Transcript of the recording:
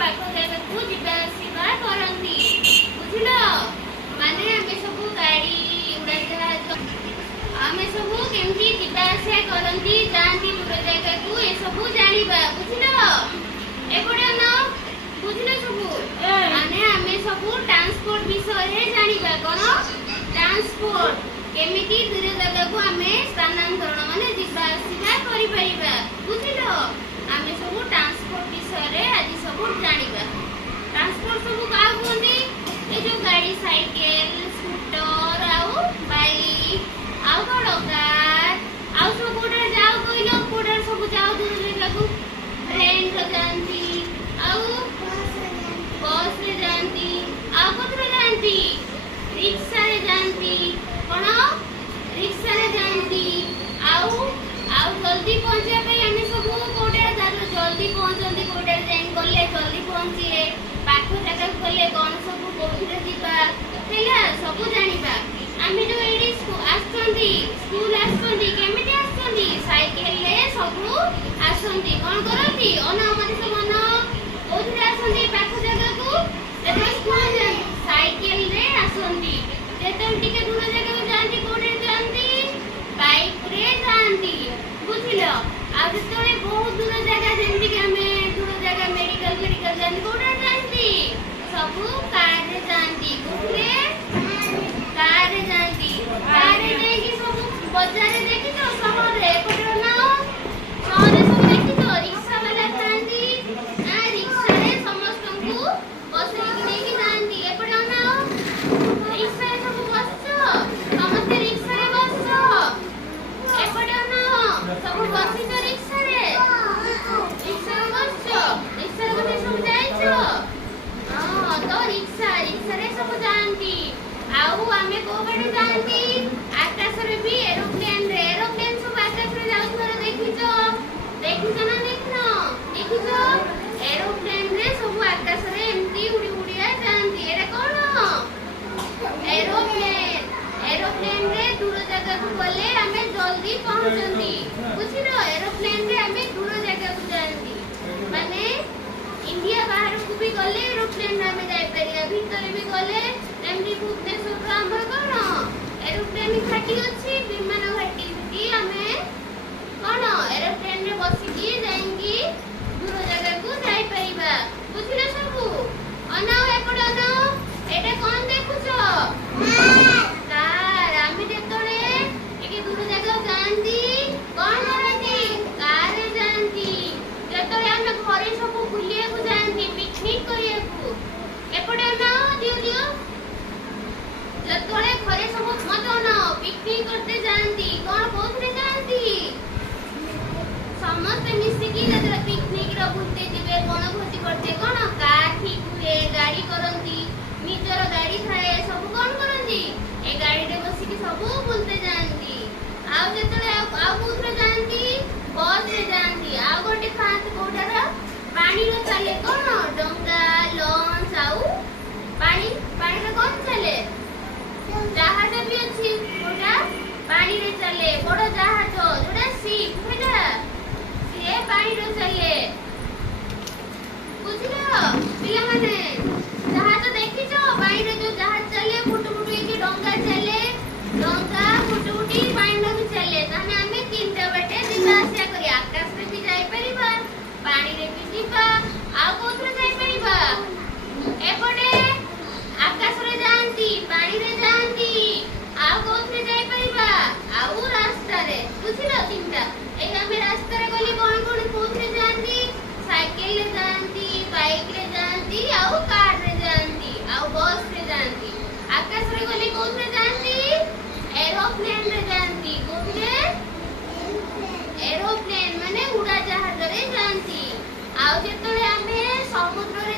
पाख जगह को जिबा आसीबा करंती बुझिलो माने हमें सब गाड़ी उड़ाजाहाज हमें सब केमती जिबा आसिया करंती जानती दूर जगह को ए सब जानिबा बुझिलो एपडे न बुझिलो सब माने हमें सब ट्रांसपोर्ट विषय रे जानिबा कोन ट्रांसपोर्ट केमिति दूर जगह को हमें स्थानांतरण माने जिबा आसिबा करि परिबा बुझिलो हमें सब ट्रांसपोर्ट विषय रे आज सब जानिबा ट्रांसपोर्ट सब का कोंदी ए जो गाड़ी साइकिल स्कूटर आउ बाइक आउ बड़ कार आउ सब कोडर जाओ कइलो कोडर सब जाओ दूर जगह को ट्रेन रे जानती आउ बस रे जानती आउ कतरे जानती रिक्शा रे जानती कोन रिक्शा रे जानती आउ आउ जल्दी पहुंचे पे हमें सब कोडे जल्दी पहुंचंदी कोडे जाइन गले जल्दी पहुंचिए पाखो जगह गले कोन सब कोठिरे दिबा हेला सब जानिबा आमे जो एडी आछंती स्कूल आछंती केमिति आछंती साइकिल ले सब आछंती कोन करंती अना माने सब अना कोठिरे आछंती पाखो जगह को एते स्कूल जान साइकिल रे आछंती जेते टिके दूर जगह को जानती कोठे जानती बाइक रे जानती बुझिलो आ जेतले बहुत दूर जगह जेंति कि हमें दूर जगह मेडिकल जानती कोठे जानती सब कार रे जानती कोठे कार रे जानती कार रे नेकी सब बाजार रे देखि तो शहर रे कोठे ना शहर रे सब देखि तो रिक्शा वाला जानती आ रिक्शा रे समस्त को बस रे नेकी जानती एपडे ना रिक्शा रे सब बसछो समस्त रिक्शा रे बसछो एपडे ना सब बसी तो रिक्शा रे बसछो रिक्शा रे सब जाइछो हां तो रिक्शा रे सब जानती आउ आमे को बडे जानती आकाश रे भी एरोप्लेन सब आकाश रे जाउथरे देखिछो ना देखिछो एरोप्लेन रे सब आकाश रे एमती उड़ी उड़िया जानती एरे कोन एरोप्लेन रे दूर जगह को गले हमें जल्दी पहुंचंती बुझिलो एरोप्लेन रे हमें दूर जगह को जानती माने इंडिया बाहर को भी गले एरोप्लेन रे हमें जाय परिया भीतर भी गले एमडी भुवनेश्वर रो हमर कोन एरोप्लेन घाटी अछि विमान घाटी की हमें कोन एरोप्लेन रे बसी की जाएंगी दूर जगह को जाय परिबा बुझिलो सब अनाओ एपड अनाओ एटा कोन देखुछो कार आमी जेतोळे एके दूर जगह जानती कोन करती कार रे जानती जेतोळे हम घरे सब बुलिए को जानती पिकनिक करिए को एपडे अनाओ दियो जेतोळे घरे सब मत अनाओ पिकनिक करते जानती कोन कोथरे जानती समस्त मिसिकी जेतोळे पिकनिक रो बुलते जिवे कोन भोजी करते कोन कार ठीक हुए गाड़ी करंती निजर गाड़ी थाए सब कोन करंती ए गाड़ी रे बसी के सब बुलते जानती आ जेतले आ कोथरे जानती बस रे जानती आ गोटे खात कोडर पानी रो चले कोन डंगा लॉन्च आउ पानी रे कोन चले जहाज भी अछि कोडा पानी रे चले बड़ जहाज जोडा शिप हेडा से पानी रो चले बुझिलो पिला माने जहाज देखिछो पानी रे जो जहाज चले फुटफुटी के डंगा चले डंगा फुटफुटी पानी रे भी चले ताने हमें तीनटा बटे दिबा आसिया करी आकाश रे भी जाई परिबा पानी रे भी दिबा आ कोथरे जाई परिबा एपडे आकाश रे जानती पानी रे जानती आ कोथरे जाई परिबा आउ रास्ता रे बुझिलो तीनटा ए हमें रास्ता रे गली कोन कोथरे जानती साइकिल रे जानती बाइक रे जानती आउ कार रे जानती आउ बस रे जानती आकाश रे गली कोथरे जानती एरोप्लेन रे जानती कोथरे एरोप्लेन माने उड़ा जहाज रे जानती आउ जेतले हमें समुद्र रे